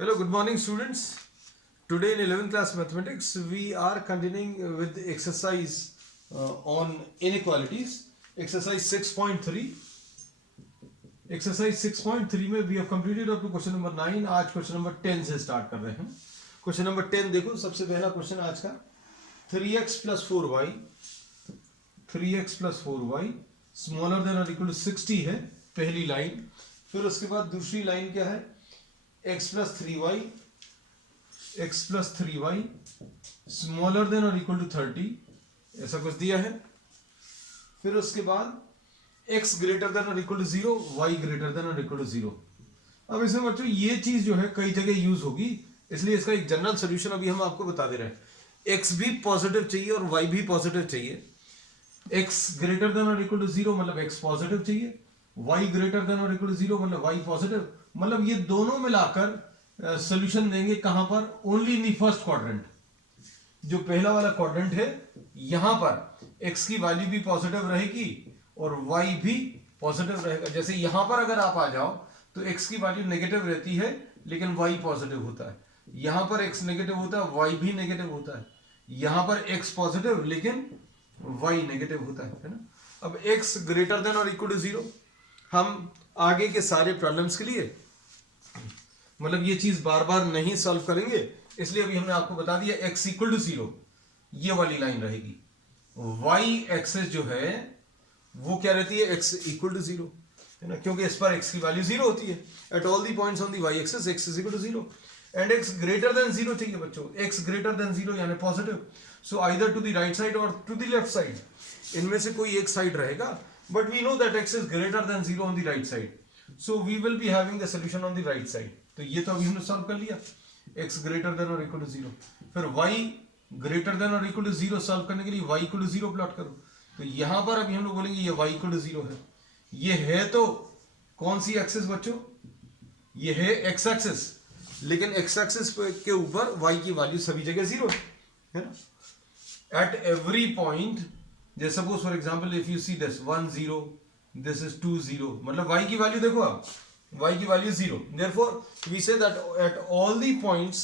Hello, good morning, students. Today in 11th class mathematics, we are continuing with the exercise on inequalities. Exercise 6.3. Exercise 6.3 में we have completed up to question number 9. आज question number 10 से start कर रहे हैं. Question number 10 देखो, सबसे पहला question आज का 3x plus 4y 3x plus 4y smaller than or equal to 60 है पहली लाइन. फिर उसके बाद दूसरी लाइन क्या है? x plus 3y smaller than और इक्वल टू 30 ऐसा कुछ दिया है. फिर उसके बाद x ग्रेटर देन और equal to 0, y greater than और इक्वल टू 0. अब इसमें बच्चों ये चीज जो है कई जगह यूज होगी, इसलिए इसका एक जनरल सोल्यूशन अभी हम आपको बता दे रहे हैं. x भी पॉजिटिव चाहिए और y भी पॉजिटिव चाहिए. x ग्रेटर देन और इक्वल टू 0 मतलब x पॉजिटिव चाहिए, y ग्रेटर देन और इक्वल टू 0 मतलब y पॉजिटिव. मतलब ये दोनों मिलाकर सॉल्यूशन देंगे कहां पर? Only in the first quadrant. जो पहला वाला क्वाड्रेंट है यहां पर x की वैल्यू भी पॉजिटिव रहेगी और y भी पॉजिटिव रहेगा. जैसे यहां पर अगर आप आ जाओ तो x की वैल्यू नेगेटिव रहती है लेकिन y पॉजिटिव होता है. यहां पर x नेगेटिव होता है, y भी नेगेटिव होता है. यहां पर x पॉजिटिव लेकिन y नेगेटिव होता है ना. अब x ग्रेटर देन और इक्वल टू 0 हम आगे के सारे प्रॉब्लम्स के लिए मतलब ये चीज बार बार नहीं सॉल्व करेंगे, इसलिए अभी हमने आपको बता दिया x इक्वल टू 0 ये वाली लाइन रहेगी. y एक्सेस जो है वो क्या रहती है? x इक्वल टू 0 है ना, क्योंकि इस पर x की वैल्यू 0 होती है. At all the points on the y axis x is equal to 0 and x greater than 0 चाहिए बच्चों. x ग्रेटर देन 0 यानी positive. So either to the right side और टू द लेफ्ट साइड, इनमें से कोई एक साइड रहेगा. But we know that x is greater then 0 on the right side, so we will be having the solution on the right side. तो ये तो अभी हमने सॉल्व कर लिया, x ग्रेटर देन और इक्वल टू 0. फिर y ग्रेटर देन और इक्वल टू 0 सॉल्व करने के लिए y इक्वल टू 0 प्लॉट करो. तो यहां पर अभी हम लोग बोलेंगे ये y इक्वल टू 0 है. ये है तो कौन सी एक्सिस बच्चों? ये है x एक्सिस, लेकिन x एक्सिस के ऊपर y की वैल्यू सभी जगह 0 है ना. एट एवरी पॉइंट, जैसे suppose for example if you see this 1 0, this is 2 0, मतलब y की वैल्यू देखो आप, y की value 0. therefore we say that at all the points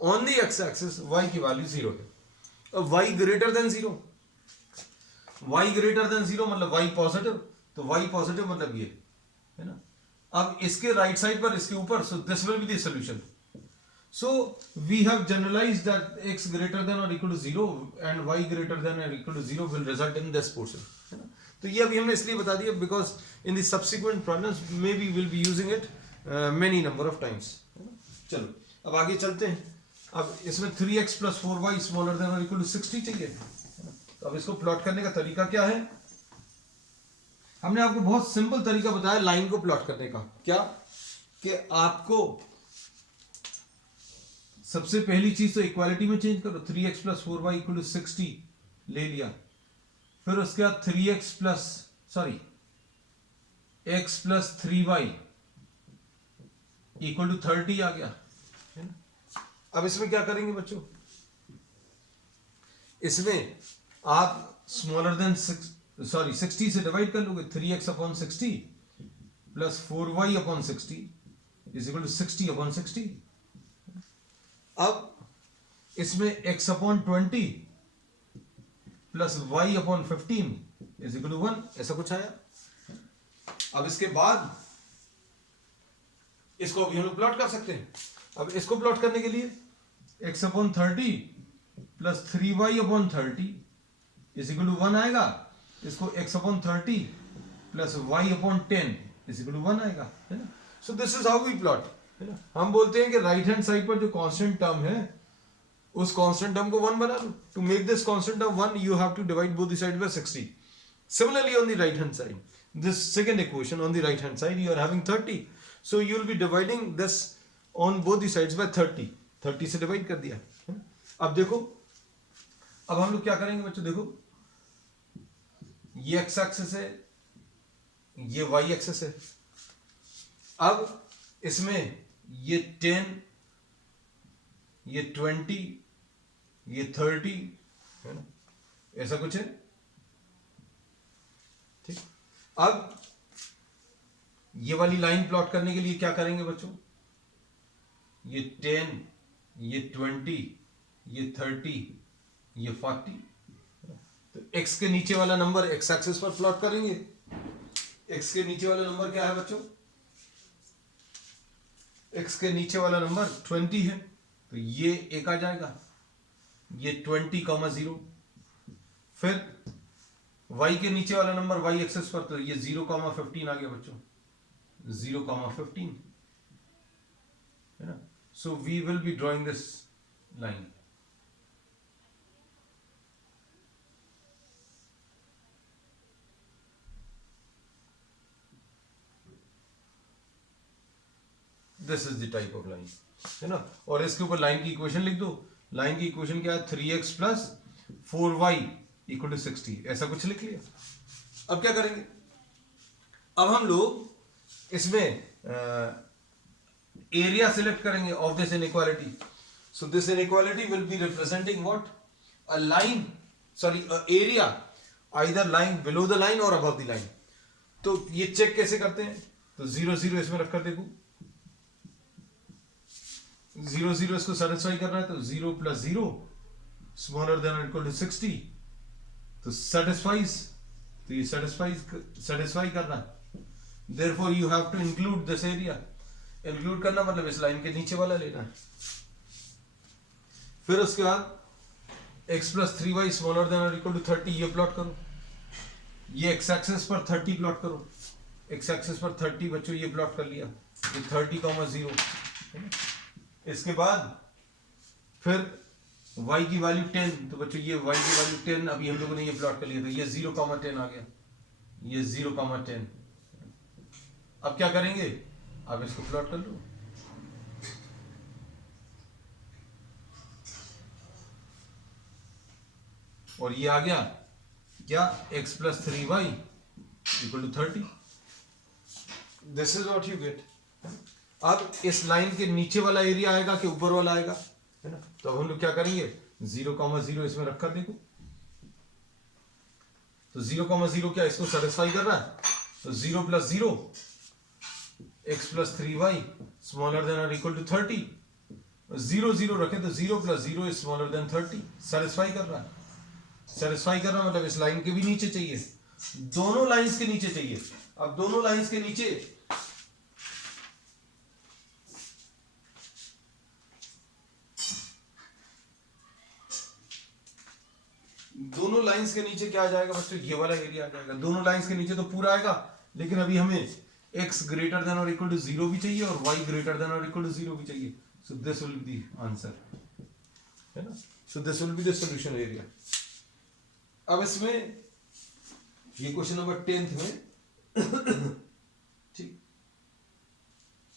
on the x axis y की वैल्यू 0 है. अब y greater then 0, y greater then 0 मतलब y positive, तो y पॉजिटिव मतलब ये है ना. अब इसके राइट साइड पर, इसके ऊपर, so this will be the solution. So we have generalized that x greater than or equal to 0 and y greater than or equal to 0 will result in this portion, है ना. तो ये अभी हमने इसलिए बता दिया because in the subsequent problems maybe we'll be using it many number of times, है ना. चलो अब आगे चलते हैं. अब इसमें 3x plus 4y smaller than or equal to 60 चाहिए, है ना. तो अब इसको प्लॉट करने का तरीका क्या है? हमने आपको बहुत सिंपल तरीका बताया लाइन को प्लॉट करने का. क्या कि आपको सबसे पहली चीज तो इक्वालिटी में चेंज करो. 3x plus 4y equal to 60 ले लिया. फिर उसके बाद 3x plus x plus 3y equal to 30 आ गया है ना. अब इसमें क्या करेंगे बच्चों? इसमें आप स्मॉलर देन 60 से डिवाइड कर लोगे. 3x upon 60 plus 4y upon 60 is equal to 60 upon 60. अब इसमें x upon 20 plus y upon 15 is equal to 1, ऐसा कुछ आया. अब इसके बाद इसको अभी हम लोग प्लॉट कर सकते हैं. अब इसको प्लॉट करने के लिए x upon 30 plus 3y upon 30 is equal to 1 आएगा. इसको x upon 30 plus y upon 10 is equal to 1 आएगा, है ना. So this is how we plot, है ना. हम बोलते हैं कि राइट हैंड साइड पर जो कांस्टेंट टर्म है उस कांस्टेंट टर्म को 1 बना लो. To make this constant term 1 you have to divide both the side by 60. Similarly on the right hand side, this second equation on the right hand side you are having 30, so you will be dividing this on both the sides by 30 से divide कर दिया, है ना. अब देखो, अब हम लोग क्या करेंगे बच्चों? देखो ये x एक्सिस है, ये y एक्सिस है. अब इसमें ये 10, ये 20, ये 30 है ना, ऐसा कुछ है. ठीक. अब ये वाली लाइन प्लॉट करने के लिए क्या करेंगे बच्चों? ये 10, ये 20, ये 30, ये 40। तो x के नीचे वाला नंबर x एक्सिस पर प्लॉट करेंगे। x के नीचे वाला नंबर क्या है बच्चों? x के नीचे वाला नंबर 20 है, तो ये एक आ जाएगा, ये 20,0। फिर y के नीचे वाला नंबर y एक्सिस पर, तो ये 0,15 आ गया बच्चों, 0,15 है ना। So we will be drawing this line. This is the type of line, है ना। और इसके ऊपर लाइन की इक्वेशन लिख दो। लाइन की इक्वेशन क्या है? 3x plus 4y equal to 60, ऐसा कुछ लिख लिया। अब क्या करेंगे? अब हम लोग इसमें एरिया सिलेक्ट करेंगे of this inequality. So this inequality will be representing what? A line, sorry area, either line below the line और अबव द लाइन। तो ये चेक कैसे करते हैं? तो 0 0 इसमें रखकर देखो, 0 0 इसको सेटिस्फाई करना है, तो 0 प्लस 0 स्मॉलर देन और इक्वल टू 60, तो सेटिस्फाइज, तो ये सेटिस्फाई करना है। Therefore you have to include this area. Include करना मतलब इस लाइन के नीचे वाला लेना है। फिर उसके बाद x plus 3y smaller than और इक्वल टू 30, ये प्लॉट करो। ये x एक्सिस पर 30 प्लॉट करो, x एक्सिस पर 30 बच्चों ये प्लॉट कर लिया, ये 30,0। इसके बाद फिर y की वैल्यू 10, तो बच्चों ये y की वैल्यू 10 अभी हम लोगों ने ये प्लॉट कर लिया, तो ये 0,10 आ गया, ये 0,10। अब क्या करेंगे? आप इसको प्लॉट कर लो। और ये आ गया क्या? x plus 3y equal to 30। This is what you get. अब इस लाइन के नीचे वाला एरिया आएगा कि ऊपर वाला आएगा, है ना। तो अब हम लोग क्या करेंगे? 0,0 इसमें रखकर देखो, तो 0,0 क्या इसको सेटिस्फाई कर रहा है? तो 0 plus 0 x plus 3y smaller than और इक्वल टू 30, 0 0 रखें तो 0 plus 0 is smaller then 30, satisfy कर रहा है। सेटिस्फाई कर रहा है मतलब इस लाइन के भी नीचे चाहिए, दोनों लाइंस के नीचे चाहिए। अब दोनों लाइंस के नीचे क्या आ जाएगा बच्चों? ये वाला एरिया आ जाएगा। दोनों लाइंस के नीचे तो पूरा आएगा, लेकिन अभी हमें x ग्रेटर देन और इक्वल टू 0 भी चाहिए और y ग्रेटर देन और इक्वल टू 0 भी चाहिए। So this will be the answer, है ना। So this will be the solution area. अब इसमें ये क्वेश्चन नंबर 10th में ठीक,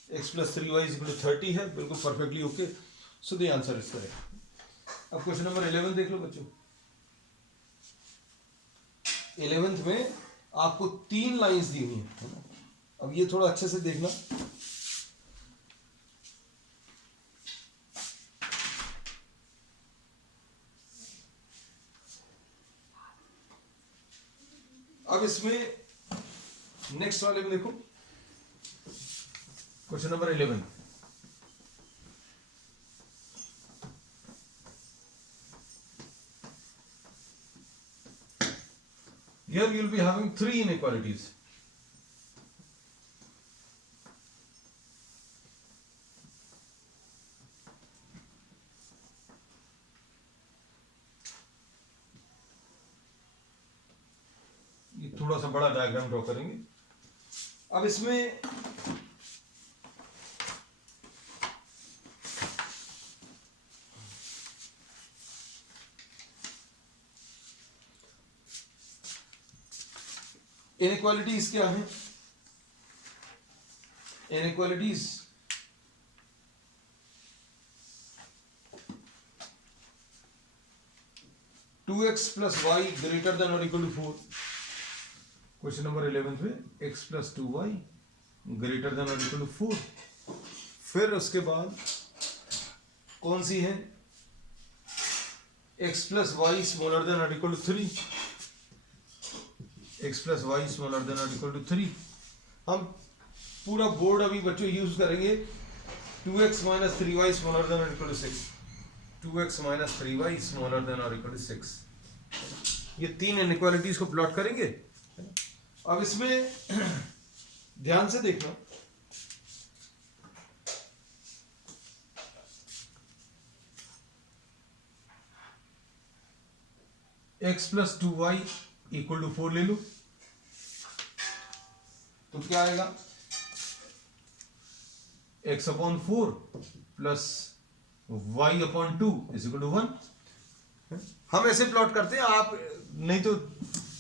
x plus 3y is equal to 30 है, बिल्कुल perfectly okay. So the answer is correct. अब क्वेश्चन नंबर 11 देख लो बच्चों। 11th में आपको 3 लाइंस दी हुई है ना। अब ये थोड़ा अच्छे से देखना। अब इसमें नेक्स्ट वाले में देखो, question number 11। Here you will be having 3 inequalities. ये थोड़ा सा बड़ा डायग्राम ड्रॉ करेंगे। अब इसमें इनइक्वालिटीज क्या है? Inequalities two x plus y greater than और इक्वल टू 4। क्वेश्चन नंबर 11 में x plus 2y greater than और इक्वल टू 4। फिर उसके बाद कौन सी है? x plus y smaller than और equal to 3, x plus y smaller than और इक्वल टू 3। हम पूरा बोर्ड अभी बच्चों यूज करेंगे 2x minus 3y smaller than or equal to 6, 2x minus 3y smaller than or equal to 6, ये तीन inequalities को प्लॉट करेंगे। अब इसमें ध्यान से देखना, x plus 2y equal to 4 ले लो तो क्या आएगा, x upon 4 plus y upon 2 is equal to 1। हम ऐसे प्लॉट करते हैं, आप नहीं तो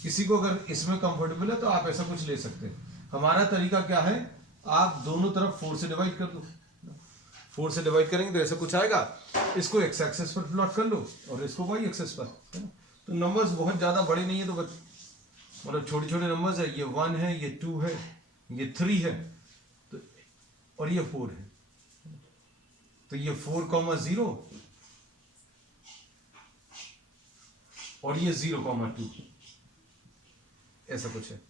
किसी को अगर इसमें कंफर्टेबल है तो आप ऐसा कुछ ले सकते हैं। हमारा तरीका क्या है, आप दोनों तरफ 4 से डिवाइड कर दो, 4 से डिवाइड करेंगे तो ऐसा कुछ आएगा। इसको x एक्सेस पर प्लॉट कर लो और इसको y एक्सेस पर, है ना। तो नंबर्स बहुत ज्यादा बड़े नहीं है, तो मतलब छोटे छोटे नंबर्स है, ये 1 है, ये 2 है, ये 3 है, तो और ये 4 है, तो ये 4,0 और ये 0,2 ऐसा कुछ है,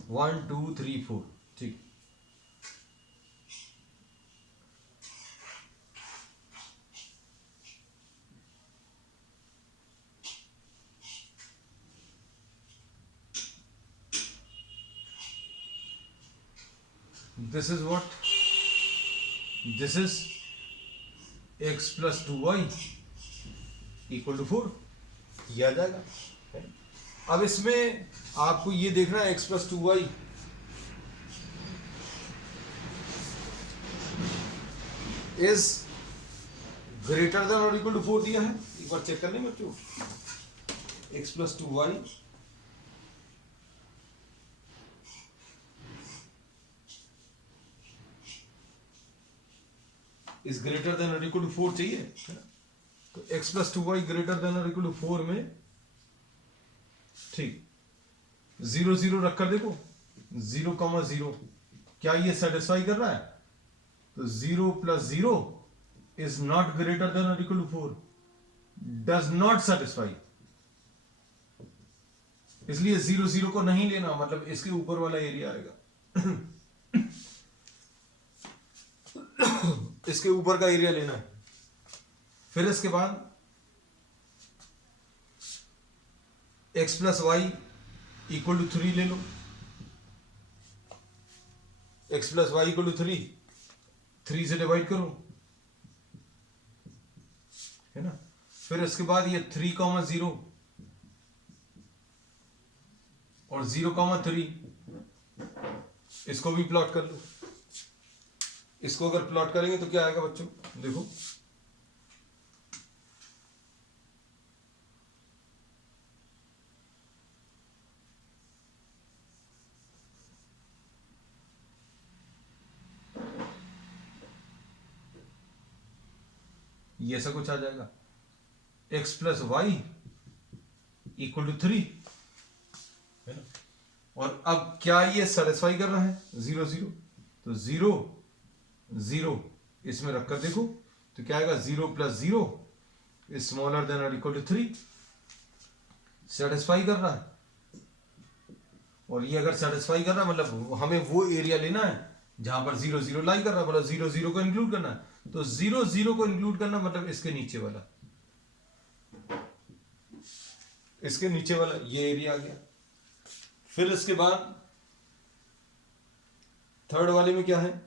1 2 3 4, ठीक। This is what? This is x plus 2y equal to 4, ये आ जाएगा। अब इसमें आपको ये देखना है x plus 2y is greater than or equal to 4 दिया है, एक बार चेक कर लें बच्चों। x plus 2y is greater than or equal to 4 चाहिए, है ना। तो x plus 2y greater than or equal to 4 में, ठीक, 0 0 रख कर देखो, 0,0 क्या ये सेटिस्फाई कर रहा है, तो 0 plus 0 is not greater than or equal to 4, does not satisfy, इसलिए 0 0 को नहीं लेना, मतलब इसके ऊपर वाला एरिया आएगा इसके ऊपर का एरिया लेना है। फिर इसके बाद x plus y equal to 3 ले लो, x plus y equal to 3, 3 से डिवाइड करो, है ना। फिर इसके बाद ये 3,0 और 0,3 इसको भी प्लॉट कर लो। इसको अगर प्लॉट करेंगे तो क्या आएगा बच्चों, देखो, ये ऐसा कुछ आ जाएगा, x plus y equal to 3, है ना। और अब क्या ये सेटिस्फाई कर रहा है, 0 0, तो 0 0 इसमें रखकर देखो तो क्या आएगा, 0 प्लस 0 इज स्मॉलर देन और इक्वल टू 3, सेटिस्फाई कर रहा है। और ये अगर सेटिस्फाई कर रहा है मतलब हमें वो एरिया लेना है जहां पर 0 0 लाई कर रहा है, मतलब 0 0 को इंक्लूड करना है। तो 0 0 को इंक्लूड करना मतलब इसके नीचे वाला, इसके नीचे वाला ये एरिया आ गया। फिर इसके बाद थर्ड वाले में क्या है,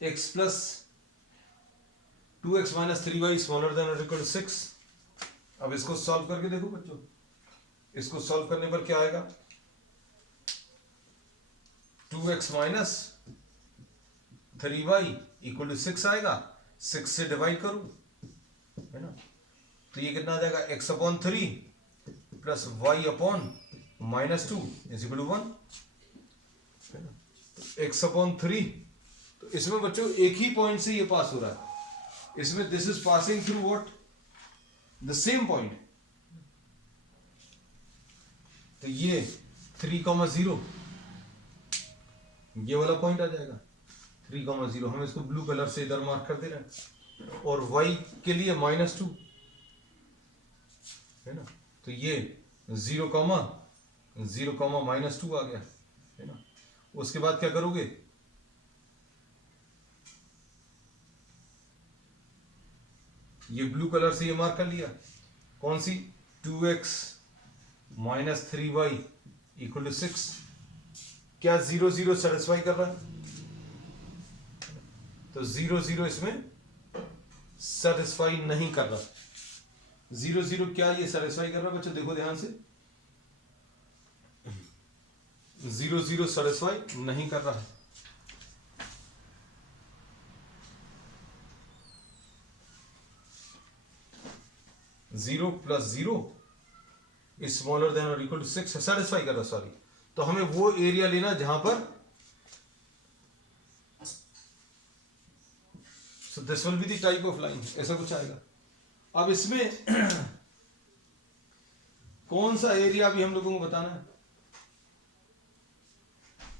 x plus 2x minus 3y smaller than और इक्वल टू 6। अब इसको सॉल्व करके देखो बच्चों, इसको सॉल्व करने पर क्या आएगा, 2x minus 3y equal to 6 आएगा, 6 से डिवाइड करो, है ना। तो ये कितना आ जाएगा, x upon 3 plus y upon minus 2 is equal to 1, है ना। तो x अपॉन 3, तो इसमें बच्चों एक ही पॉइंट से ये पास हो रहा है, इसमें this is passing through what, the same point. तो ये 3,0 ये वाला पॉइंट आ जाएगा 3,0, हम इसको ब्लू कलर से इधर मार्क कर दे रहे हैं। और y के लिए -2, है ना। तो ये 0, 0, -2 आ गया, है ना। उसके बाद क्या करोगे, ये ब्लू कलर से ये मार्क कर लिया, कौन सी, 2x - 3y = 6। क्या 0 0 सेटिस्फाई कर रहा है, तो 0 0 इसमें सेटिस्फाई नहीं कर रहा। 0 0 क्या ये सेटिस्फाई कर रहा है बच्चों, देखो ध्यान से, 0 0 सेटिस्फाई नहीं कर रहा है। 0 + 0 is smaller than or equal to 6 satisfy कर रहा, सॉरी। तो हमें वो एरिया लेना जहां पर, so this will be the type of line, ऐसा कुछ आएगा। अब इसमें कौन सा एरिया अभी हम लोगों को बताना है,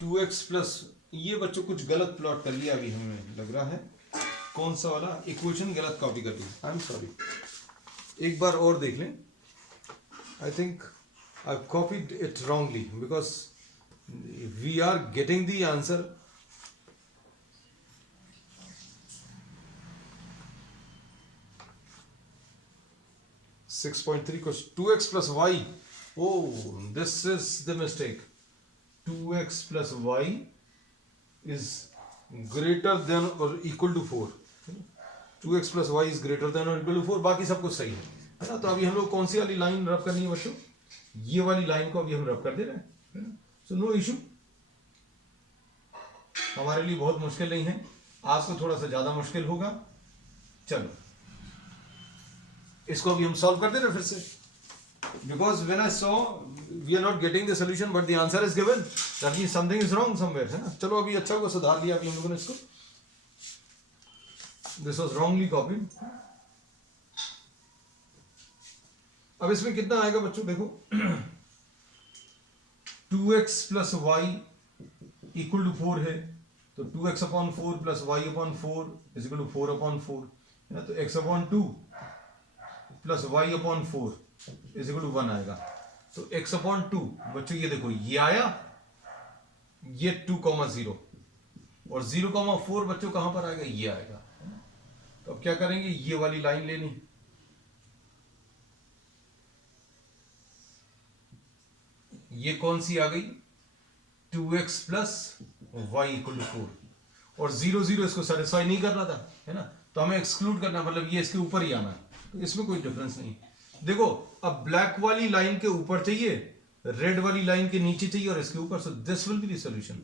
2x प्लस, ये बच्चों कुछ गलत प्लॉट कर लिया अभी हमें लग रहा है, कौन सा वाला इक्वेशन गलत कॉपी कर ली, आई एम सॉरी। एक बार और देख लें, I think I copied it wrongly because we are getting the answer, six 6.3 को 2x + y, oh this is the mistake, 2x + y is greater than or equal to 4, 2x + y is greater than or equal to 4, बाकी सब कुछ सही है ना। तो अभी हम लोग कौन सी वाली लाइन रब करनी है बच्चों, ये वाली लाइन को अभी हम रब कर दे रहे हैं, सो नो इशू, हमारे लिए बहुत मुश्किल नहीं है, आपको थोड़ा सा ज्यादा मुश्किल होगा। चलो इसको अभी हम सॉल्व कर दे रहे हैं फिर से, because when I saw we are not getting the solution but the answer is given, that means something is wrong somewhere, है ना। चलो अभी अच्छा को सुधार लिया अभी हम लोगों ने इसको, दिस वाज रॉन्गली कॉपीड। अब इसमें कितना आएगा बच्चों, देखो 2x + y = 4 है, तो 2x/4 + y/4 = 4/4, है ना। तो x/2 + y/4 = 1 आएगा। तो x/2 बच्चों ये देखो, ये आया, ये 2,0 और 0,4 बच्चों कहां पर आएगा, ये आएगा। तो अब क्या करेंगे, ये वाली लाइन लेनी, ये कौन सी आ गई, 2x + y = 4, और 0 0 इसको सेटिस्फाई नहीं कर रहा था, है ना। तो हमें एक्सक्लूड करना, मतलब ये इसके ऊपर ही आना है, तो इसमें कोई डिफरेंस नहीं। देखो अब ब्लैक वाली लाइन के ऊपर चाहिए, रेड वाली लाइन के नीचे चाहिए और इसके ऊपर, so this will be the solution,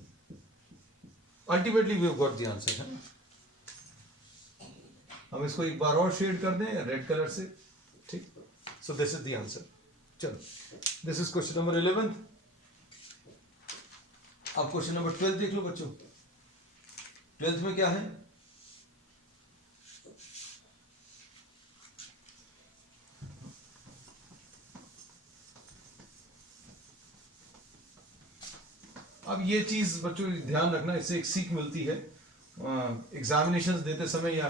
ultimately we have got the answer, है ना। हम इसको एक बार और शेड कर दें रेड कलर से, ठीक। सो दिस इज द आंसर। चलो दिस इज क्वेश्चन नंबर 11। अब क्वेश्चन नंबर 12 देख लो बच्चों। 12th में क्या है, अब ये चीज बच्चों ध्यान रखना, इससे एक सीख मिलती है एग्जामिनेशंस देते समय या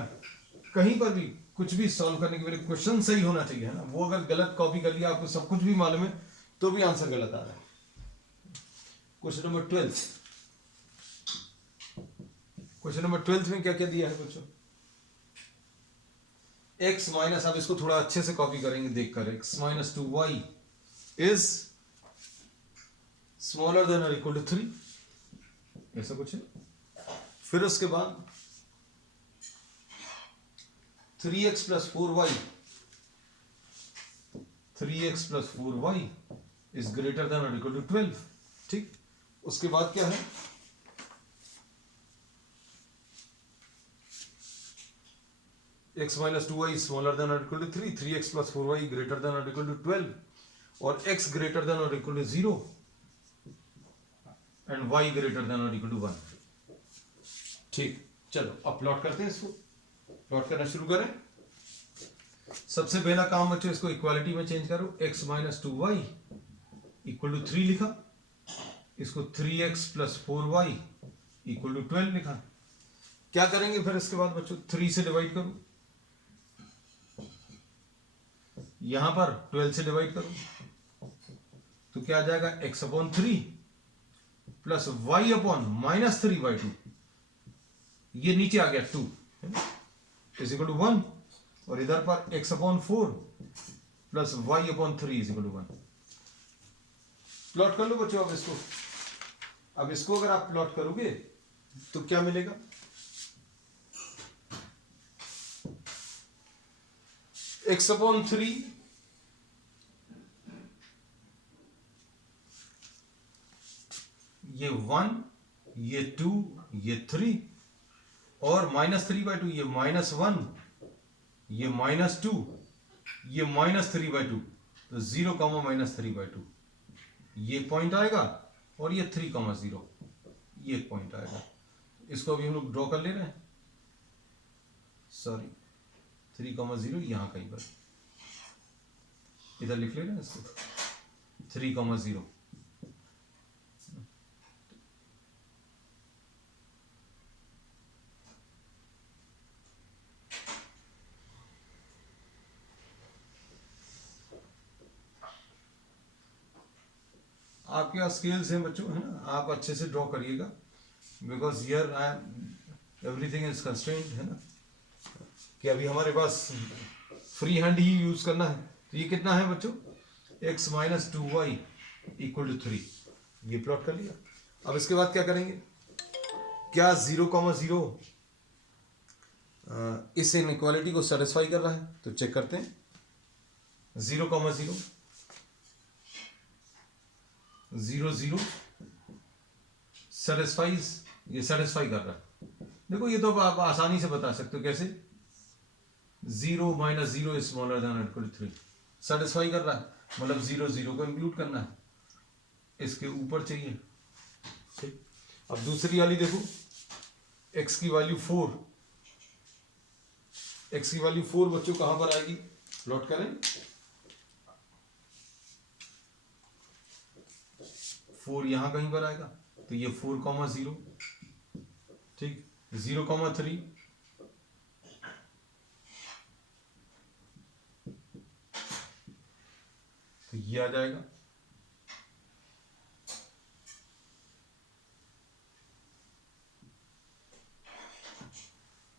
कहीं पर भी कुछ भी सॉल्व करने के लिए क्वेश्चन सही होना चाहिए, है ना। वो अगर गलत कॉपी कर लिया, आपको सब कुछ भी मालूम है तो भी आंसर गलत आ रहा है। क्वेश्चन नंबर 12, क्वेश्चन नंबर 12 में क्या क्या दिया है बच्चों, x माइनस, अब इसको थोड़ा अच्छे से कॉपी करेंगे देखकर, x - 2y is smaller than और इक्वल टू 3, ऐसा कुछ है। फिर उसके बाद 3x + 4y, 3x + 4y is greater than और इक्वल टू 12, ठीक। उसके बाद क्या है, x - 2y स्मॉलर देन और equal to 3, 3x + 4y greater than और इक्वल टू 12, और x ग्रेटर देन और equal to 0 and y greater than और इक्वल टू 1, ठीक। चलो अब प्लॉट करते हैं, इसको प्लॉट करना शुरू करें। सबसे पहला काम बच्चों, इसको इक्वालिटी में चेंज करो, x - 2y = 3 लिखा, इसको 3x + 4y = 12 लिखा। क्या करेंगे फिर इसके बाद बच्चों, 3 से डिवाइड करो, यहां पर 12 से डिवाइड करो तो क्या आ जाएगा, x/3 प्लस y/-3/2, ये नीचे आ गया 2 इज इक्वल टू 1, और इधर पर x/4 plus y/3 is equal to 1। Plot कर लो बच्चों। अब इसको अगर आप प्लॉट करोगे तो क्या मिलेगा, x/3 ये 1, ये 2, ये 3, और -3/2, ये -1, ये -2, ये -3/2, तो 0, -3/2 ये पॉइंट आएगा, और ये 3, 0 ये पॉइंट आएगा। इसको अभी हम लोग ड्रॉ कर ले रहे हैं, सॉरी 3, 0 यहां कहीं पर, इधर लिख ले रहे हैं इसको 3, 0। आपके पास स्केल्स हैं बच्चों, है ना, आप अच्छे से ड्रॉ करिएगा, because here I am everything is constraint, है ना, कि अभी हमारे पास फ्री हैंड ही यूज करना है। तो ये कितना है बच्चों, x - 2y = 3, ये प्लॉट कर लिया। अब इसके बाद क्या करेंगे, क्या 0, 0 इस इनइक्वालिटी को सेटिस्फाई कर रहा है, तो चेक करते हैं। 0, 0 0, 0 सेटिस्फाइज, ये सेटिस्फाई कर रहा है। देखो ये तो आप आसानी से बता सकते हो, कैसे 0 - 0 is smaller than equal to 3 satisfy कर रहा है, मतलब 0, 0 को इंक्लूड करना है, इसके ऊपर चाहिए। ठीक, अब दूसरी वाली देखो, x की वैल्यू 4, x की वैल्यू 4 बच्चों कहां पर आएगी, प्लॉट करें। 4 यहां कहीं पर आएगा, तो ये 4, 0, ठीक, 0, 3, तो ये आ जाएगा।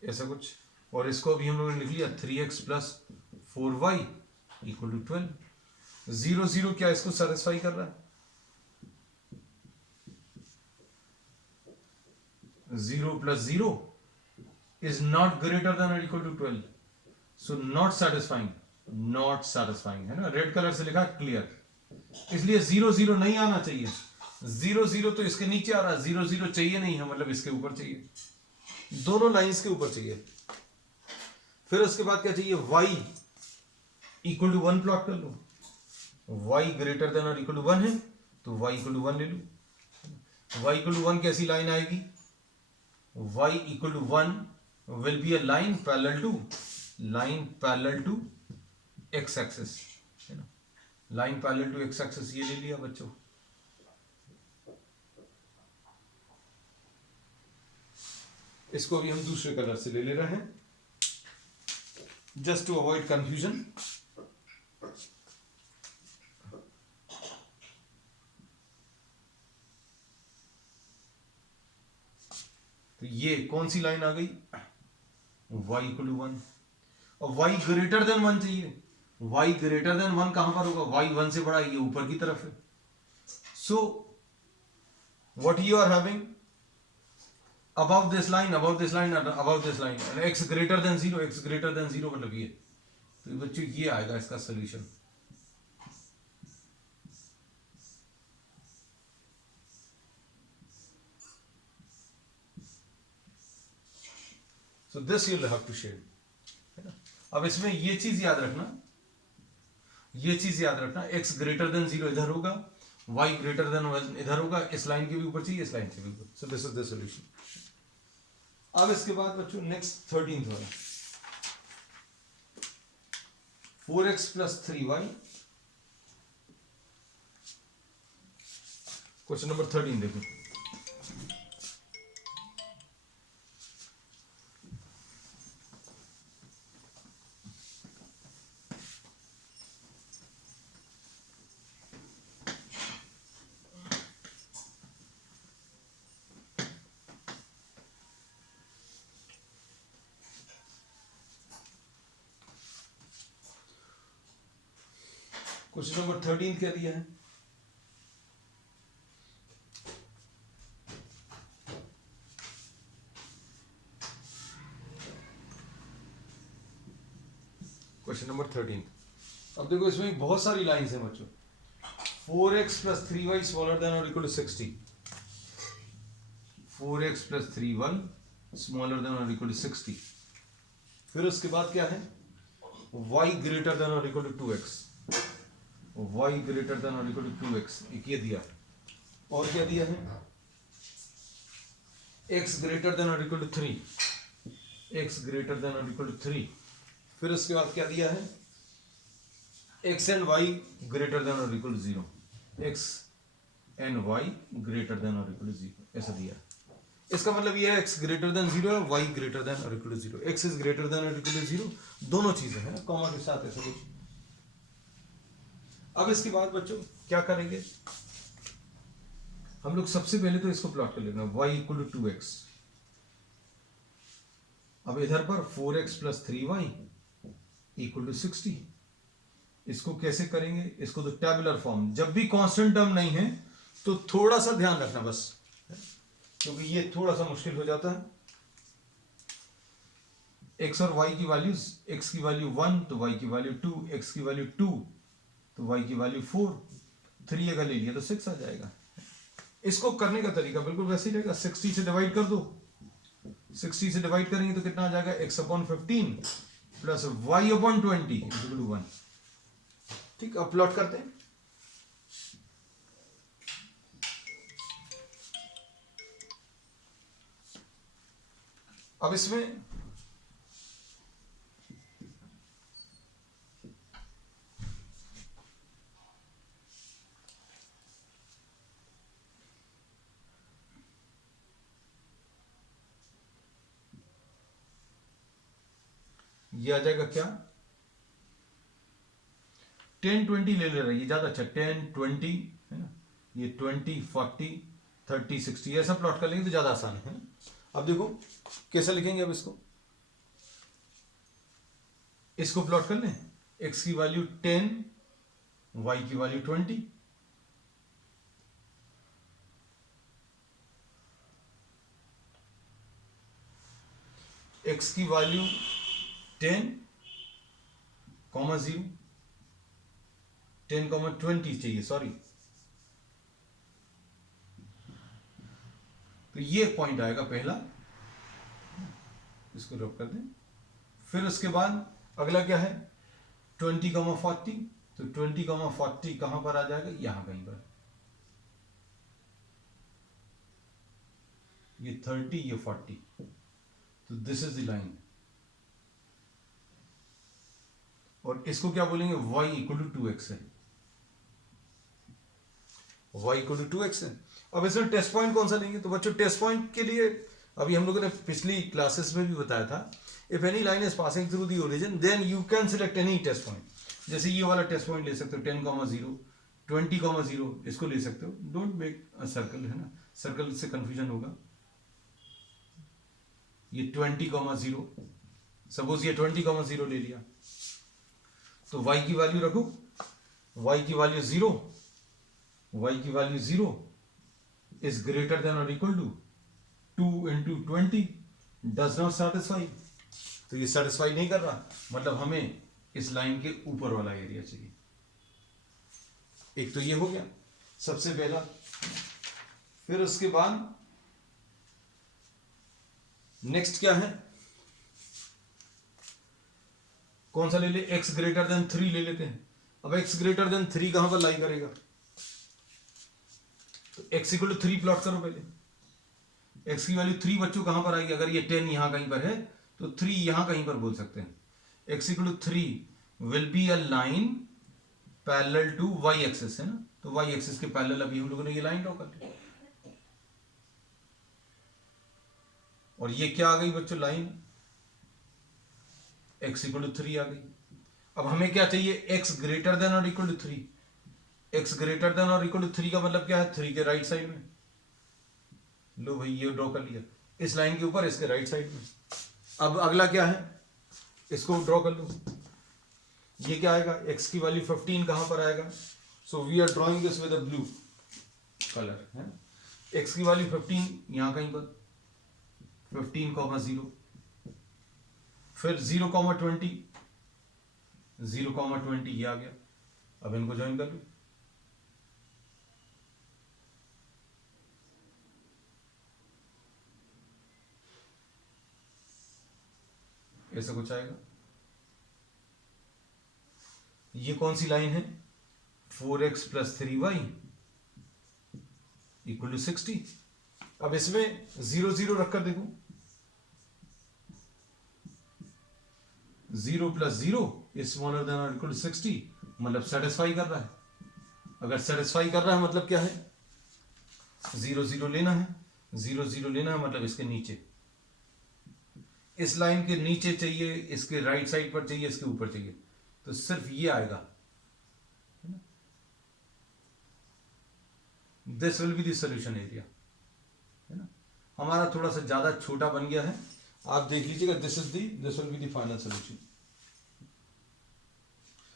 ऐसा कुछ, और इसको भी हम लोगों ने लिख लिया 3x + 4y = 12। 0, 0 क्या इसको सेटिस्फाई कर रहा है, 0 + 0 is not greater than or equal to 12, so not satisfying, not satisfying, है ना, रेड कलर से लिखा क्लियर, इसलिए 0, 0 नहीं आना चाहिए। 0, 0 तो इसके नीचे आ रहा है, 0, 0 चाहिए नहीं है, मतलब इसके ऊपर चाहिए, दोनों लाइंस के ऊपर चाहिए। फिर उसके बाद क्या चाहिए, y = 1 प्लॉट कर लो, y greater than or equal to 1 है, तो y = 1 ले लो। y = 1 कैसी लाइन आएगी, y = 1 will be a line parallel to x axis, है ना, line parallel to x axis, ये ले लिया बच्चों। इसको भी हम दूसरे कलर से ले रहे हैं, जस्ट टू अवॉइड कंफ्यूजन। तो ये कौन सी लाइन आ गई, y = 1, और y greater than 1 चाहिए। y greater than 1 कहां पर होगा, y 1 से बड़ा, ये ऊपर की तरफ है। So what you are having, above this line, above this line, above this line, x greater than 0, x greater than 0 मतलब ये, तो बच्चों ये आएगा इसका solution. So this you'll have to shade, है ना। अब इसमें ये चीज याद रखना, x greater than 0 इधर होगा, y greater than 1 इधर होगा, इस लाइन के भी ऊपर चाहिए, इस लाइन के भी ऊपर। So this is the solution। अब इसके बाद बच्चों नेक्स्ट 13th वाला, 4x + 3y, क्वेश्चन नंबर 13 देखो। क्वेश्चन नंबर 13 क्या दिया है? Question number 13। अब देखो इसमें बहुत सारी लाइंस हैं बच्चों। 4x plus 3y smaller than or equal to 60, 4x plus 3y smaller than or equal to 60। फिर उसके बाद क्या है? y greater than or equal to 2x, y greater than or equal to 2x, एक ये दिया। और क्या दिया है? x greater than or equal to 3, x greater than or equal to 3। फिर उसके बाद क्या दिया है? x and y greater than or equal to 0, x and y greater than or equal to 0, ऐसा दिया। इसका मतलब ये है x greater than 0 है, y greater than or equal to 0, x is greater than or equal to 0, दोनों चीजें हैं ना कॉमा के साथ, ऐसा कुछ। अब इसके बाद बच्चों क्या करेंगे हम लोग? सबसे पहले तो इसको प्लॉट कर लेना, y equal to 2x। अब इधर पर 4x plus 3y equal to 60। इसको कैसे करेंगे? इसको तो टेबुलर फॉर्म, जब भी कांस्टेंट टर्म नहीं है तो थोड़ा सा ध्यान रखना बस, क्योंकि ये थोड़ा सा मुश्किल हो जाता है। x और y की वैल्यूज, x की वैल्यू 1 तो y की वैल्यू 2, x की वैल्यू 2 तो y की वैल्यू 4, 3 अगर ले लिया तो 6 आ जाएगा। इसको करने का तरीका बिल्कुल वैसे ही रहेगा, 60 से डिवाइड कर दो, 60 से डिवाइड करेंगे तो कितना आ जाएगा? x/15 plus y/20 equal to 1। ठीक, अब प्लॉट करते हैं। अब इसमें ये आ जाएगा क्या? 10 20 ले ले रहा है, ये ज्यादा अच्छा, 10 20 है ना, ये 20 40 30 60 ऐसा प्लॉट कर लेंगे तो ज्यादा आसान है ना। अब देखो कैसे लिखेंगे, अब इसको प्लॉट कर लें, x की वैल्यू 10, y की वैल्यू 20, x की वैल्यू 10, 0, 10, 20 चाहिए, सॉरी। तो ये पॉइंट आएगा पहला, इसको ड्रॉप कर दें। फिर उसके बाद अगला क्या है? 20, 40, तो 20, 40 कहां पर आ जाएगा? यहां कहीं पर। ये 30, ये 40, तो दिस इज द लाइन। और इसको क्या बोलेंगे? y इक्वल टू 2x है, y इक्वल टू 2x है। अब इसमें टेस्ट पॉइंट कौन सा लेंगे? तो बच्चों टेस्ट पॉइंट के लिए अभी हम लोगों ने पिछली क्लासेस में भी बताया था, if any line is passing through the origin then you can select any test point. जैसे ये वाला टेस्ट पॉइंट ले सकते हो, 10, 0, 20, 0, इसको ले सकते हो। डोंट मेक अ सर्कल, है ना, सर्कल से कंफ्यूजन होगा। ये 20, 0, सपोज ये 20, 0 ले लिया, तो y की वैल्यू रखो, y की वैल्यू 0, y की वैल्यू 0 इज ग्रेटर देन और equal to 2 into 20 does not satisfy. तो ये सेटिस्फाई नहीं कर रहा, मतलब हमें इस लाइन के ऊपर वाला एरिया चाहिए। एक तो ये हो गया सबसे पहला। फिर उसके बाद नेक्स्ट क्या है? कौन सा ले ले? x ग्रेटर देन 3 ले लेते हैं। अब x ग्रेटर देन 3 कहां पर लाई करेगा? तो x इक्वल टू 3 प्लॉट करो पहले। x की वैल्यू 3 बच्चों कहां पर आएगी? अगर ये 10 यहां कहीं पर है तो 3 यहां कहीं पर बोल सकते हैं। x equal to 3 will be a line parallel to y axis, है ना, तो y एक्सिस के पैरेलल अभी हम लोगों ने ये लाइन ड्रॉ कर ली। और ये क्या आ गई बच्चों? लाइन x इक्वल टू 3 आ गई। अब हमें क्या चाहिए? x ग्रेटर देन और equal to 3। x greater than और इक्वल टू 3 का मतलब क्या है? 3 के राइट साइड में। लो भाई ये ड्रॉ कर लिया, इस लाइन के ऊपर, इसके राइट साइड में। अब अगला क्या है? इसको ड्रॉ कर लो। ये क्या आएगा, x की वैल्यू 15 कहां पर आएगा, so we are drawing this with a blue colour है, x की वैल्यू 15 यहां कहीं पर 15,0, फिर 0,20, 0,20 ये आ गया। अब इनको ज्वाइन कर लो, ऐसा कुछ आएगा। ये कौन सी लाइन है, 4x + 3y = 60। अब इसमें 0 0 रखकर देखो, 0 + 0 is smaller than or equal to 60, मतलब सेटिस्फाई कर रहा है। अगर सेटिस्फाई कर रहा है मतलब क्या है, 0 0 लेना है, 0 0 लेना है मतलब इसके नीचे, इस लाइन के नीचे चाहिए, इसके राइट साइड पर चाहिए, इसके ऊपर चाहिए, तो सिर्फ ये आएगा, this will be the solution area, है ना। हमारा थोड़ा सा ज्यादा छोटा बन गया है, आप देख लीजिएगा, this will be the final solution.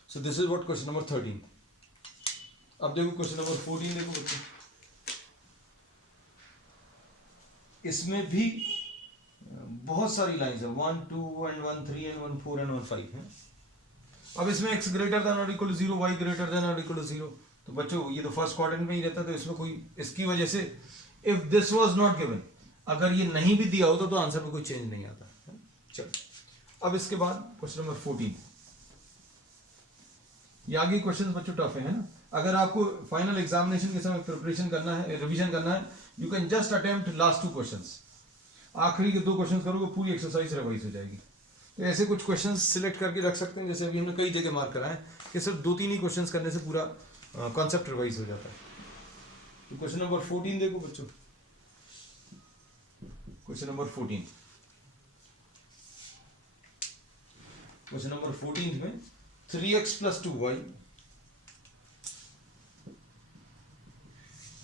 So this is what question number 13। अब देखो क्वेश्चन नंबर 14 देखो बच्चों, इसमें भी बहुत सारी लाइंस है, 1 2 and 1 3 and 1 4 and 1 5 है। अब इसमें x ग्रेटर देन और equal to 0, y greater than और इक्वल टू 0, तो बच्चों ये तो फर्स्ट क्वाड्रेंट में ही रहता है, तो इसमें कोई, इसकी वजह से if this was not given, अगर ये नहीं भी दिया होता तो आंसर में कोई चेंज नहीं आता। चलो अब इसके बाद क्वेश्चन नंबर 14, ये आगे क्वेश्चन बच्चों टफ है ना। अगर आपको फाइनल एग्जामिनेशन के समय प्रिपरेशन करना है, रिवीजन करना है, you can just attempt last 2 questions, आखिरी के 2 क्वेश्चंस करोगे, पूरी एक्सरसाइज रिवाइज हो जाएगी। तो ऐसे कुछ क्वेश्चंस सिलेक्ट करके रख सकते हैं, जैसे अभी हमने कई जगह मार्क करा है कि सिर्फ 2-3 ही क्वेश्चंस करने से पूरा कॉन्सेप्ट रिवाइज हो जाता है। तो क्वेश्चन नंबर 14 देखो बच्चों, क्वेश्चन नंबर 14, क्वेश्चन नंबर 14 में 3x + 2y,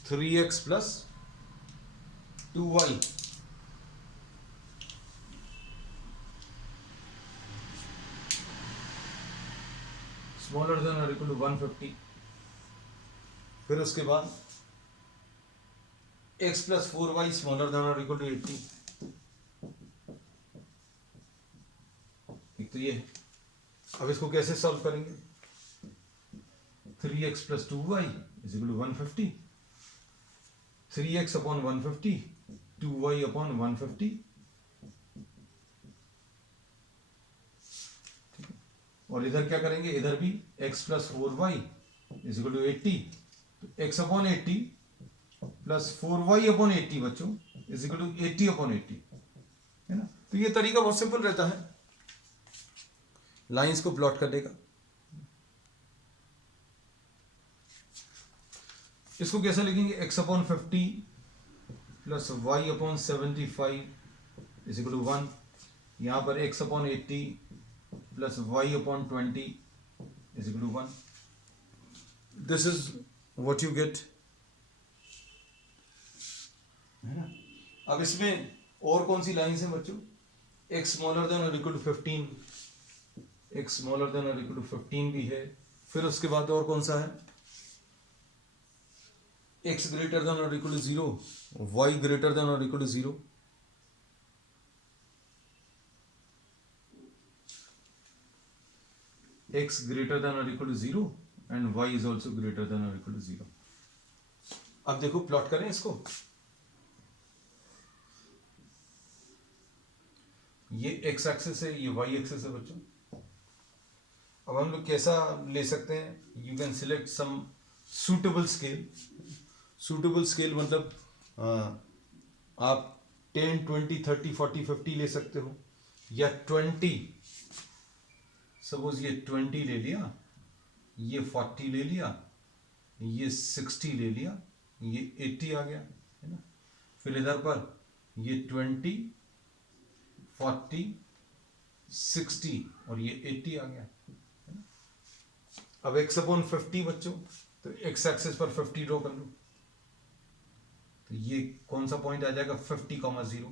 3x + 2y smaller than और इक्वल टू 150, फिर उसके बाद x + 4y स्मॉलर देन और इक्वल टू 80, एक तो ये है। अब इसको कैसे सॉल्व करेंगे, 3x + 2y = 150, 3x upon 150, 2y upon 150, और इधर क्या करेंगे, इधर भी x + 4y = 80, तो x upon 80 + 4y upon 80 बच्चों = 80 upon 80, है ना। तो ये तरीका बहुत सिंपल रहता है लाइंस को प्लॉट करने का। इसको कैसे लिखेंगे, x upon 50 + y upon 75 = 1, यहां पर x upon 80 + y upon 20 = 1, this is what you gate, है ना। अब इसमें और कौन सी लाइंस हैं बच्चों, x स्मॉलर देन और equal to 15, x smaller than और इक्वल टू 15 भी है, फिर उसके बाद और कौन सा है, x ग्रेटर देन और equal to 0, y greater than और equal to 0, x greater than और equal to 0 and y is also greater than और इक्वल टू 0। अब देखो प्लॉट करें इसको, ये x एक्सिस है, ये y एक्सिस है बच्चों। अब हम लोग कैसा ले सकते हैं, you can select some suitable scale, suitable scale मतलब आप 10 20 30 40 50 ले सकते हो, या 20, सपोज ये 20 ले लिया, ये 40 ले लिया, ये 60 ले लिया, ये 80 आ गया, है ना। फिर इधर पर ये 20 40 60 और ये 80 आ गया, है ना। अब x upon 50 बच्चों, तो x एक्सिस पर 50 ड्रॉ कर लो, तो ये कौन सा पॉइंट आ जाएगा, 50,0,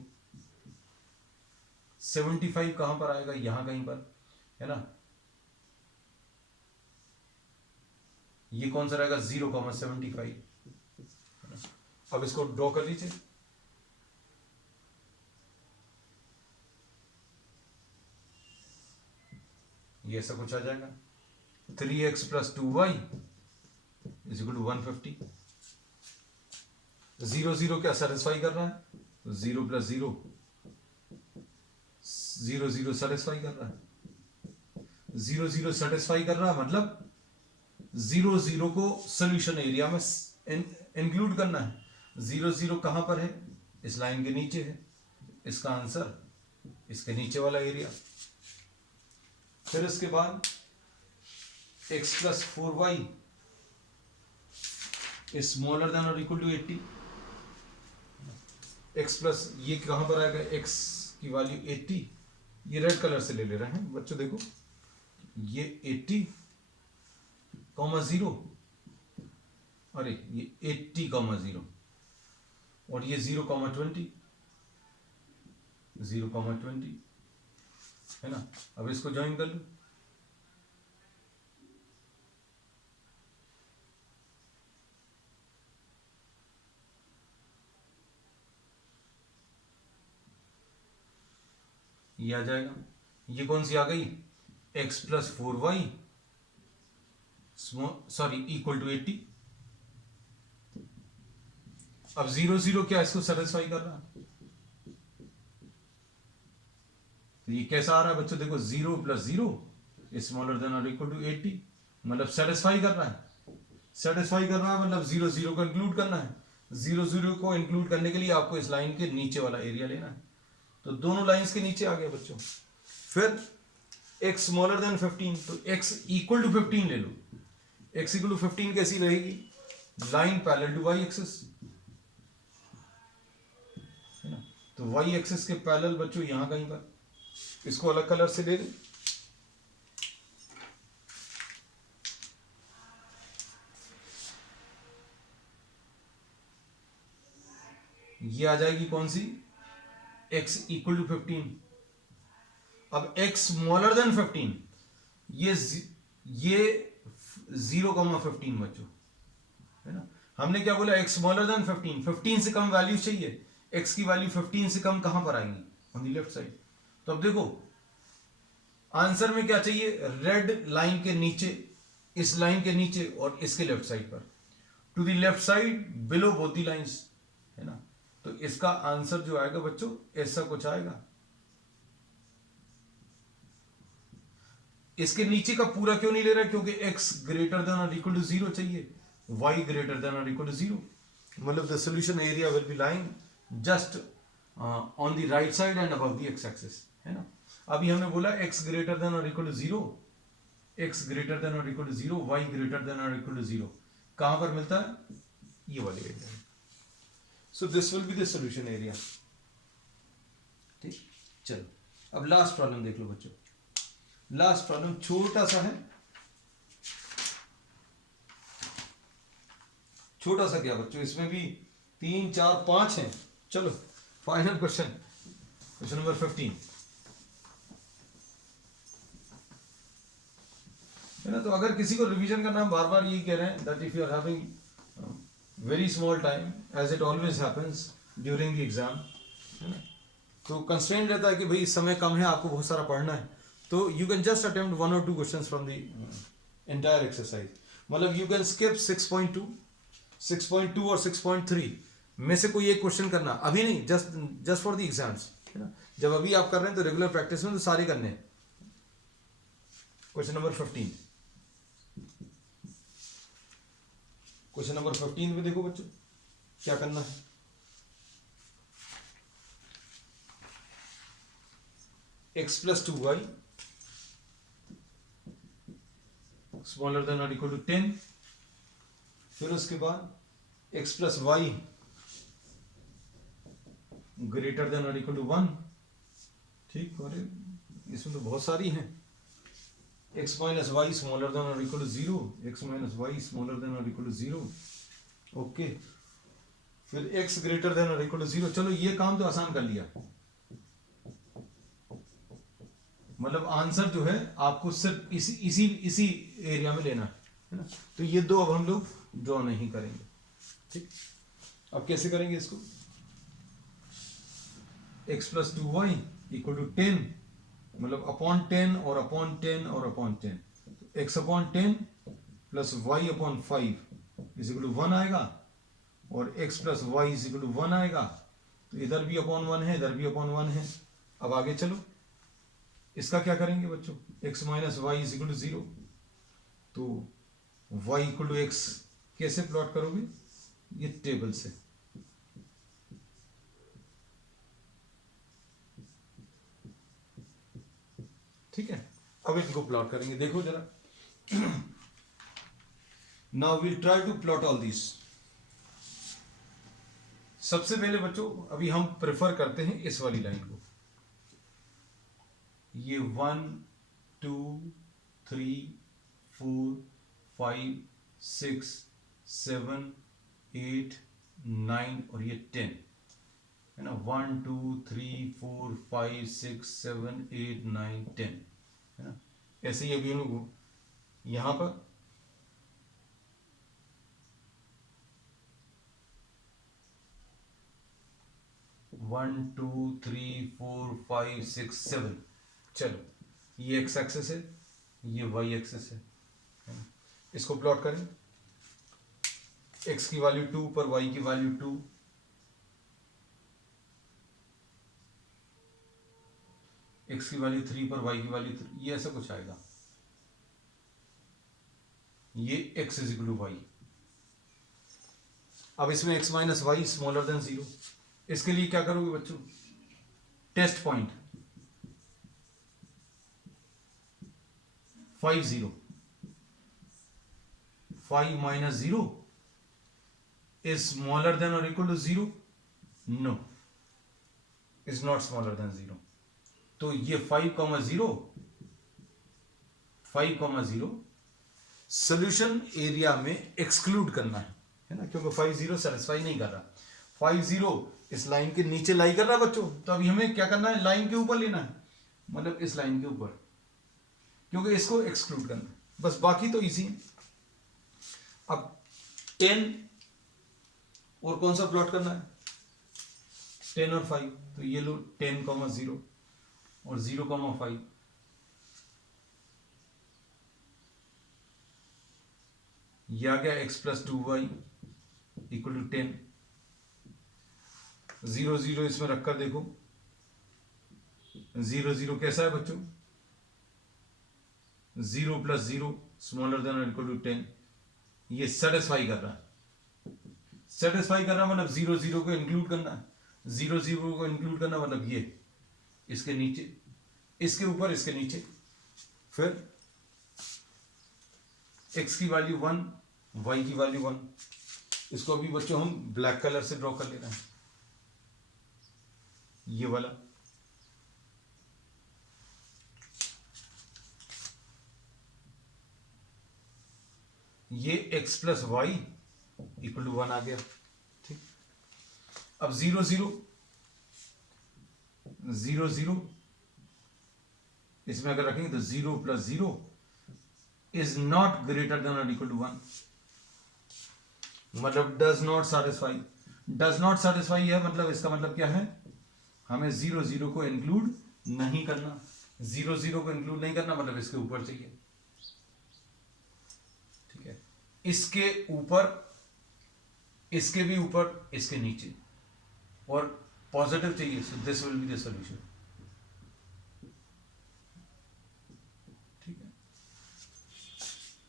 75 कहां पर आएगा, यहां कहीं पर, है ना। ये कौन सा रहेगा 0,75। अब इसको ड्रॉ कर लीजिए। ये ऐसा कुछ आ जाएगा 3x + 2y = 150। 0 0 क्या सेटिस्फाई कर रहा है? 0 + 0 0 0 सेटिस्फाई कर रहा है। 0 0 सेटिस्फाई कर रहा है मतलब 0 0 को सोल्यूशन एरिया में इंक्लूड करना है। 0 0 कहां पर है? इस लाइन के नीचे है। इसका आंसर इसके नीचे वाला एरिया। फिर इसके बाद x + 4y is smaller than or equal to 80। x plus ये कहां पर आएगा? x की वैल्यू 80। ये रेड कलर से ले रहे हैं बच्चों, देखो ये 80,0 अरे ये 80,0 और ये 0,20 0,20 है ना। अब इसको ज्वाइन कर लो। ये आ जाएगा। ये कौन सी आ गई? x + 4y = 80। अब 0 0 क्या इसको सेटिस्फाई कर रहा है? तो ये कैसा आ रहा है बच्चों? देखो 0 + 0 = 80 मतलब सेटिस्फाई कर रहा है। सेटिस्फाई कर रहा है मतलब 0 0 को इंक्लूड करना है। 0 0 को इंक्लूड करने के लिए आपको इस लाइन के नीचे वाला एरिया लेना है। तो दोनों लाइंस के नीचे आ गया बच्चों। फिर x smaller than 15 तो x equal to 15 ले लो। x equal to 15 कैसी रहेगी? Line parallel to y axis है ना। तो y एक्सिस के पैरेलल बच्चों यहां कहीं पर, इसको अलग कलर से ले लें। ये आ जाएगी कौन सी? x = 15। अब x smaller than 15 ये 0,15 बच्चों है ना। हमने क्या बोला? x smaller than 15, 15 से कम वैल्यू चाहिए। x की वैल्यू 15 से कम कहां पर आएंगी? On the left side. तो अब देखो आंसर में क्या चाहिए? रेड लाइन के नीचे, इस लाइन के नीचे और इसके लेफ्ट साइड पर, to the left side below both the lines है ना। तो इसका आंसर जो आएगा बच्चों ऐसा कुछ आएगा। इसके नीचे का पूरा क्यों नहीं ले रहा? क्योंकि x greater than or equal to 0 चाहिए, y greater than or equal to 0 मतलब the solution area will be lying just on the right side and above the x axis है ना। अभी हमने बोला x greater than or equal to 0, x greater than or equal to 0, y greater than or equal to 0 कहां पर मिलता है? ये वाले area. So this will be the solution area। ठीक, चलो अब लास्ट प्रॉब्लम देख लो बच्चों। लास्ट प्रॉब्लम छोटा सा है। छोटा सा क्या बच्चों, इसमें भी 3 4 5 हैं। चलो फाइनल क्वेश्चन, क्वेश्चन नंबर 15 है ना। तो अगर किसी को रिवीजन करना, हम बार बार यही कह रहे हैं that if you are having very small time as it always happens during the exam है ना, तो कंस्ट्रेंट रहता है कि भाई समय कम है, आपको बहुत सारा पढ़ना है, तो you can just attempt 1 or 2 questions from the entire exercise. मतलब यू कैन स्किप 6.2, 6.2 और 6.3 में से कोई एक क्वेश्चन करना, अभी नहीं, जस्ट फॉर द एग्जाम्स है ना। जब अभी आप कर रहे हैं तो रेगुलर प्रैक्टिस में तो सारे करने हैं। क्वेश्चन नंबर 15, क्वेश्चन नंबर 15 में देखो बच्चों क्या करना है। x + 2y smaller than or equal to 10। फिर उसके बाद x + y greater than or equal to 1। ठीक, और इसमें तो बहुत सारी हैं। x - y smaller than or equal to 0, x - y smaller than or equal to 0। Okay, फिर x greater than or equal to 0। चलो ये काम तो आसान कर लिया। मतलब आंसर जो है आपको सिर्फ इसी एरिया में लेना है। है ना। तो ये दो अब हम लोग ड्रॉ नहीं करेंगे, ठीक। अब कैसे करेंगे इसको, x plus 2y equal to 10, मतलब अपॉन 10 और अपॉन 10 और upon 10, x upon 10 plus y upon 5 is equal to 1 आएगा, और x plus y is equal to 1 आएगा। तो इधर भी अपॉन 1 है, इधर भी अपॉन 1 है। अब आगे चलो, इसका क्या करेंगे बच्चों, x minus y is equal to 0। तो y इक्वल टू x कैसे प्लॉट करोगे, ये टेबल से, ठीक है। अब इनको प्लॉट करेंगे, देखो जरा। Now will try to plot all this. सबसे पहले बच्चों अभी हम प्रेफर करते हैं इस वाली लाइन को, ये 1 2 3 4 5 6 7 8 9 और ये 10 है ना, 1 2 3 4 5 6 7 8 9 10 है ना। ऐसे ही अभी हम लोग यहां पर 1 2 3 4 5 6 7, चलो ये x एक्सेस है, ये y एक्सेस है ना? इसको प्लॉट करें, x की वैल्यू 2 पर y की वैल्यू 2, x की वैल्यू 3 पर y की वैल्यू 3, ये ऐसा कुछ आएगा। ये x is equal to y. अब इसमें x minus y smaller than 0, इसके लिए क्या करोगे बच्चों, test point 5 0, 5 minus 0 is smaller than or equal to 0, no, is not smaller than 0। तो ये 5 कॉमा 0, 5 कॉमा 0 सोल्यूशन एरिया में एक्सक्लूड करना है ना, क्योंकि 5 0 सेटिस्फाई नहीं कर रहा। 5 0 इस लाइन के नीचे लाई कर रहा है बच्चों, तो अभी हमें क्या करना है, लाइन के ऊपर लेना है, मतलब इस लाइन के ऊपर, क्योंकि इसको एक्सक्लूड करना है बस, बाकी तो इजी है। अब 10 और कौन सा प्लॉट करना है, 10 और 5, तो ये लो 10 कॉमा 0 और 0 कॉमा 5, ये आ गया x plus 2y equal to 10। 0 0 इसमें रखकर देखो, 0 0 कैसा है बच्चों, 0 plus 0 smaller than equal to 10, ये सेटिस्फाई कर रहा है, सेटिस्फाई करना मतलब 0 0 को इंक्लूड करना है, 0 0 को इंक्लूड करना मतलब ये इसके नीचे, इसके ऊपर, इसके नीचे, फिर x की वैल्यू 1, y की वैल्यू 1। इसको अभी बच्चों हम ब्लैक कलर से ड्रॉ कर लेना है, ये वाला, ये x plus y equal to 1 आ गया, ठीक। अब 0 0 0 0 इसमें अगर रखेंगे तो 0 plus 0 is not greater than और इक्वल टू 1, मतलब does not satisfy. Does not satisfy है मतलब इसका मतलब क्या है, हमें 0 0 को इंक्लूड नहीं करना, 0 0 को इंक्लूड नहीं करना मतलब इसके ऊपर चाहिए, ठीक है। इसके ऊपर, इसके भी ऊपर, इसके नीचे, और पॉजिटिव चाहिए, so this will be the solution, ठीक है।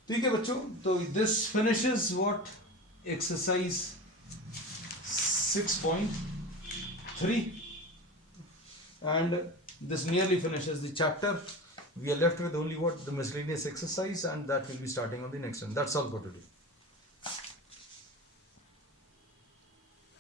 ठीक है बच्चों, तो this finishes what exercise 6.3 and this nearly finishes the chapter. We are left with only what, the miscellaneous exercise, and that will be starting on the next one. That's all for today.